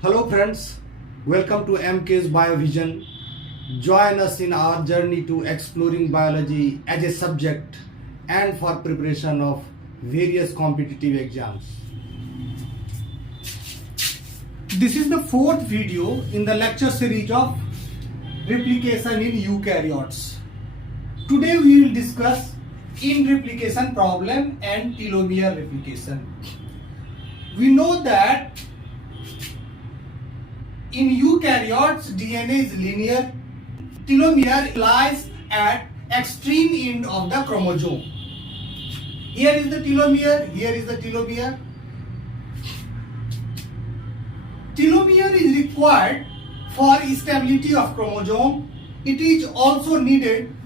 Hello friends, welcome to MK's Biovision. Join us in our journey to exploring biology as a subject and for preparation of various competitive exams. This is the fourth video in the lecture series of Replication in Eukaryotes. Today we will discuss in replication problem and telomere replication. We know that in eukaryotes, DNA is linear. Telomere lies at extreme end of the chromosome. Here is the telomere, here is the telomere. Telomere is required for stability of chromosome. It is also needed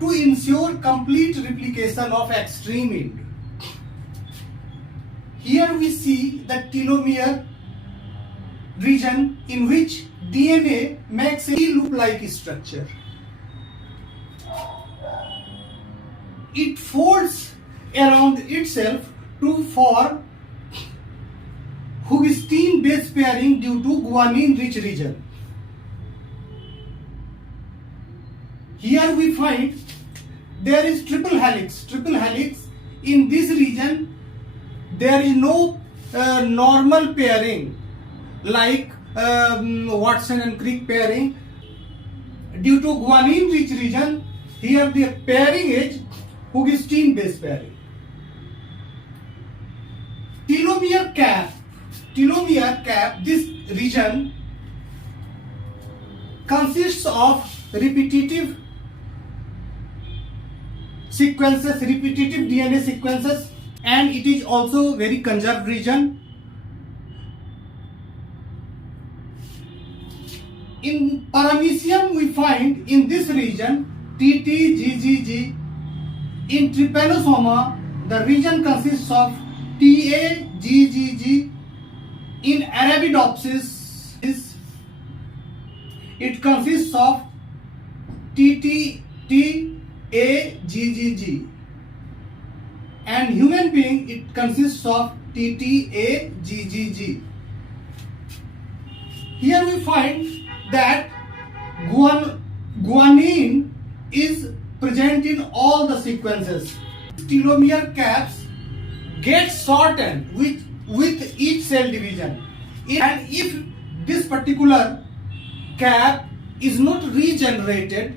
to ensure complete replication of extreme end. Here we see the telomere region in which DNA makes a loop-like structure. It folds around itself to form Hugestine base pairing due to guanine-rich region. Here we find there is triple helix. Triple helix in this region there is no normal pairing like Watson and Crick pairing. Due to guanine-rich region, here the pairing is Hugestine base pairing. Telomere cap, this region consists of repetitive sequences, repetitive DNA sequences, and it is also very conserved region. In paramecium we find in this region TT, GGG. In trypanosoma the region consists of TA, GGG. In Arabidopsis it consists of TT, TA, GGG. And human being it consists of TTA, GGG. Here we find that guanine is present in all the sequences. Telomere caps get shortened with each cell division. And if this particular cap is not regenerated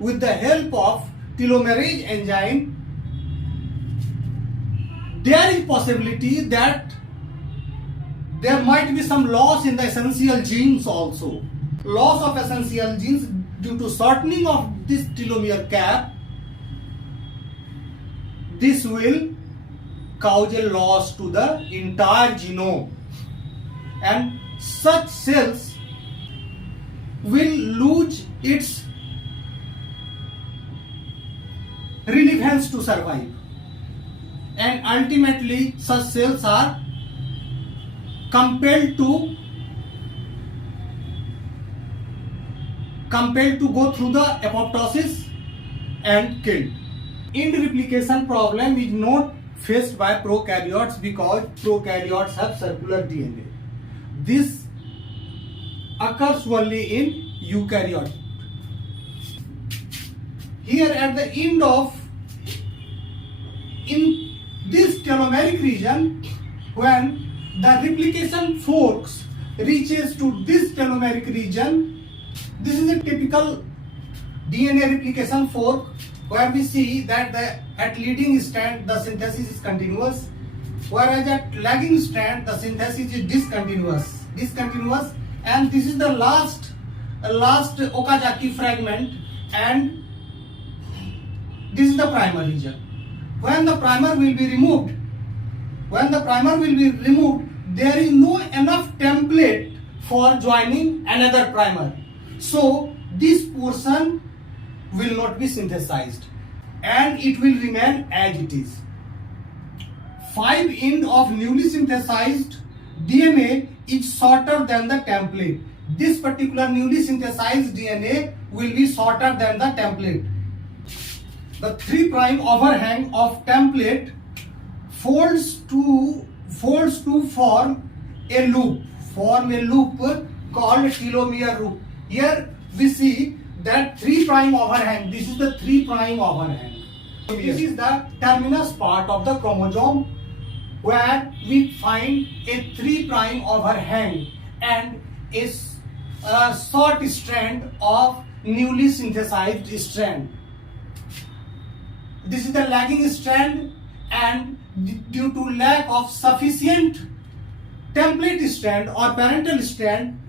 with the help of telomerase enzyme, there is possibility that there might be some loss in the essential genes also. Loss of essential genes due to shortening of this telomere cap, this will cause a loss to the entire genome, and such cells will lose its relevance to survive, and ultimately such cells are compelled to go through the apoptosis and killed. End replication problem is not faced by prokaryotes because prokaryotes have circular DNA. This occurs only in eukaryote. Here at the end of in this telomeric region, when the replication forks reaches to this telomeric region, this is a typical DNA replication fork where we see that at leading strand the synthesis is continuous, whereas at lagging strand the synthesis is discontinuous, and this is the last Okazaki fragment, and this is the primer region. When the primer will be removed, there is no enough template for joining another primer. So this portion will not be synthesized and it will remain as it is. 5 end of newly synthesized DNA is shorter than the template. This particular newly synthesized DNA will be shorter than the template. The 3' overhang of template folds to form a loop. form a loop called telomere loop. Here we see that 3' overhang. This is the 3' overhang. This is the terminus part of the chromosome where we find a 3' overhang and a short strand of newly synthesized strand. This is the lagging strand, and due to lack of sufficient template strand or parental strand,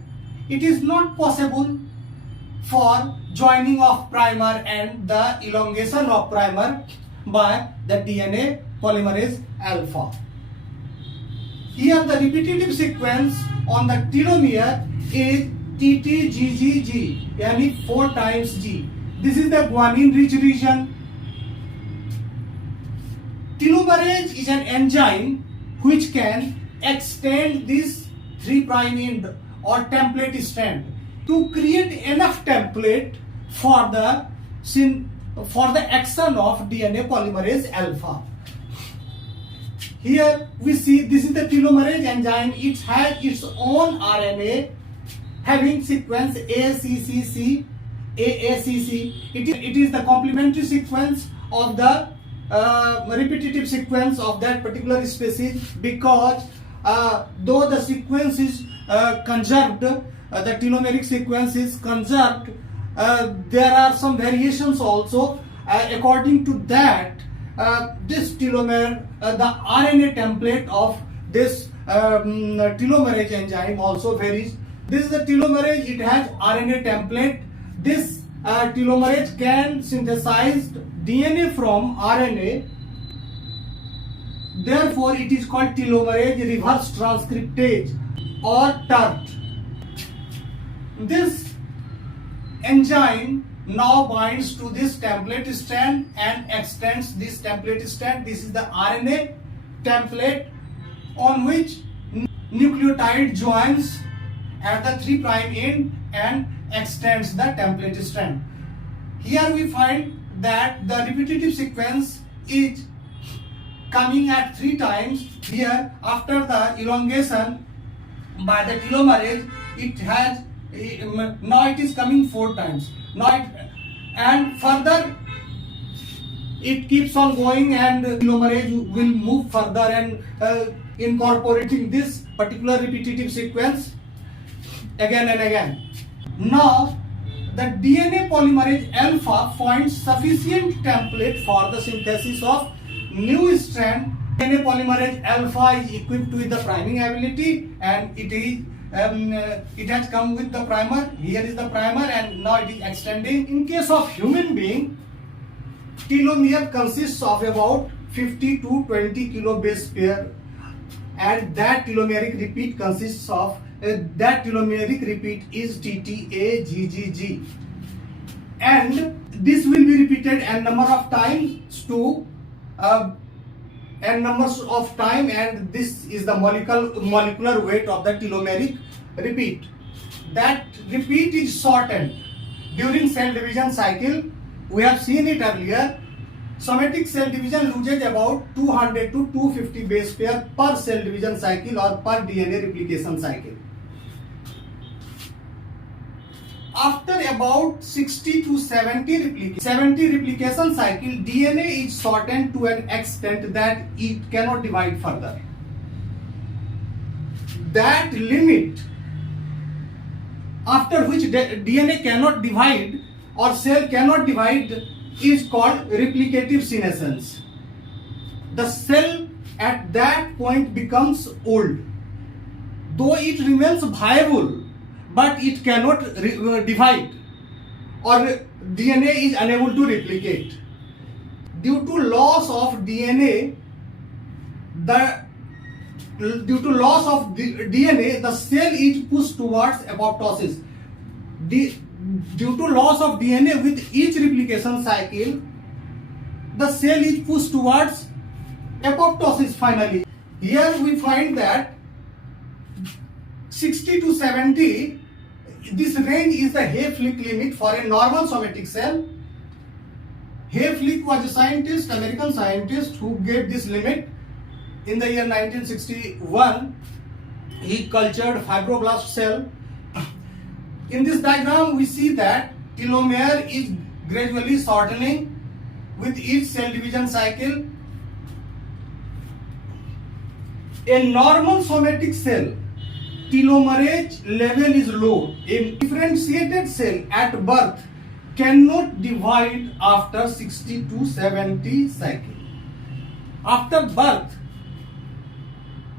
it is not possible for joining of primer and the elongation of primer by the DNA polymerase alpha. Here the repetitive sequence on the telomere is TTGGG, yani 4 times G. This is the guanine rich region. Telomerase is an enzyme which can extend this 3' end or template strand to create enough template for the action of DNA polymerase alpha. Here we see this is the telomerase enzyme. It has its own RNA having sequence ACCC, AACC. It is the complementary sequence of the repetitive sequence of that particular species, because though the sequence is conserved, the telomeric sequence is conserved, there are some variations also. According to that, this telomere, the RNA template of this telomerase enzyme also varies. This is the telomerase, it has RNA template. This telomerase can synthesize DNA from RNA. Therefore, it is called telomerase reverse transcriptase or TERT. This enzyme now binds to this template strand and extends this template strand. This is the RNA template on which nucleotide joins at the 3' end and extends the template strand. Here we find that the repetitive sequence is coming at 3 times. Here, after the elongation by the telomerase, now it is coming 4 times. And further it keeps on going, and telomerase will move further and incorporating this particular repetitive sequence again and again. Now the DNA polymerase alpha finds sufficient template for the synthesis of new strand. DNA polymerase alpha is equipped with the priming ability, and it has come with the primer. Here is the primer, and now it is extending. In case of human being, telomere consists of about 50 to 20 kilo base pair, and that telomeric repeat consists of that telomeric repeat is TTAGGG, and this will be repeated n number of times to n numbers of time, and this is the molecular weight of the telomeric repeat. That repeat is shortened during cell division cycle. We have seen it earlier. Somatic cell division loses about 200 to 250 base pair per cell division cycle or per DNA replication cycle. After about 60 to 70 replication cycle, DNA is shortened to an extent that it cannot divide further. That limit after which DNA cannot divide or cell cannot divide is called replicative senescence. The cell at that point becomes old. Though it remains viable, but it cannot divide, or DNA is unable to replicate. Due to loss of DNA, the cell is pushed towards apoptosis. Due to loss of DNA with each replication cycle, the cell is pushed towards apoptosis finally. Here we find that 60 to 70, this range is the Hayflick limit for a normal somatic cell. Hayflick was a American scientist who gave this limit in the year 1961, he cultured fibroblast cell. In this diagram, we see that telomere is gradually shortening with each cell division cycle. A normal somatic cell telomerase level is low. A differentiated cell at birth cannot divide after 60 to 70 cycles. After birth,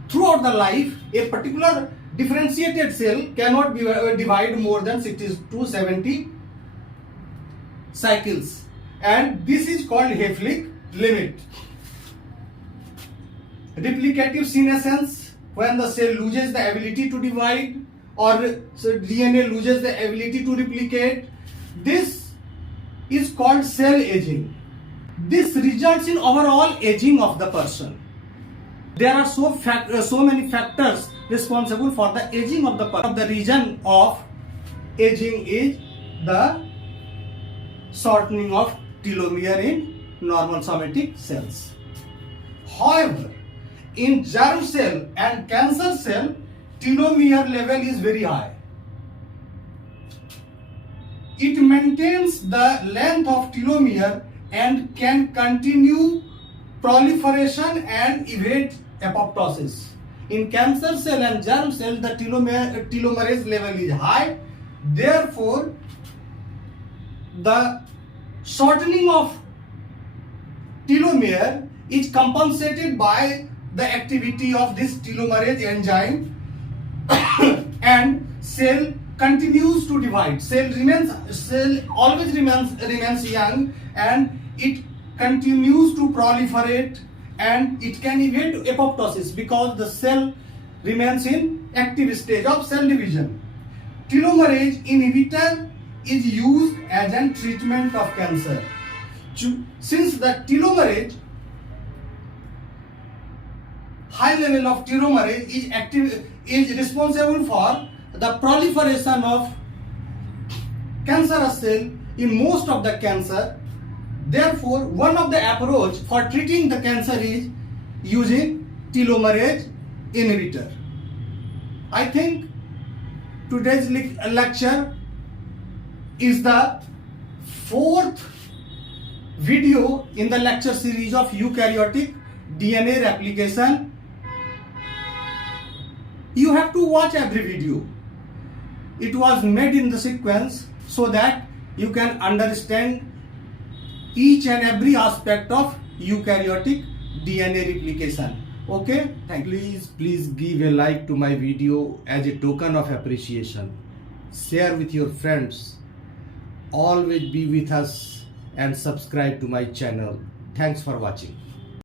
throughout the life, a particular differentiated cell cannot be divide more than 60 to 70 cycles, and this is called Hayflick limit. Replicative senescence, when the cell loses the ability to divide or DNA loses the ability to replicate, this is called cell aging. This results in overall aging of the person. There are so many factors responsible for the aging of the person. The reason of aging is the shortening of telomere in normal somatic cells. However, in germ cell and cancer cell, telomere level is very high. It maintains the length of telomere and can continue proliferation and evade apoptosis. In cancer cell and germ cell, the telomerase level is high. Therefore, the shortening of telomere is compensated by the activity of this telomerase enzyme and cell continues to divide. Cell always remains young, and it continues to proliferate, and it can evade apoptosis because the cell remains in active stage of cell division. Telomerase inhibitor is used as a treatment of cancer. Since the telomerase, high level of telomerase is responsible for the proliferation of cancerous cell in most of the cancer. Therefore, one of the approach for treating the cancer is using telomerase inhibitor. I think today's lecture is the fourth video in the lecture series of eukaryotic DNA replication. You have to watch every video. It was made in the sequence so that you can understand each and every aspect of eukaryotic DNA replication. Okay, thank you. Please give a like to my video as a token of appreciation. Share with your friends. Always be with us and subscribe to my channel. Thanks for watching.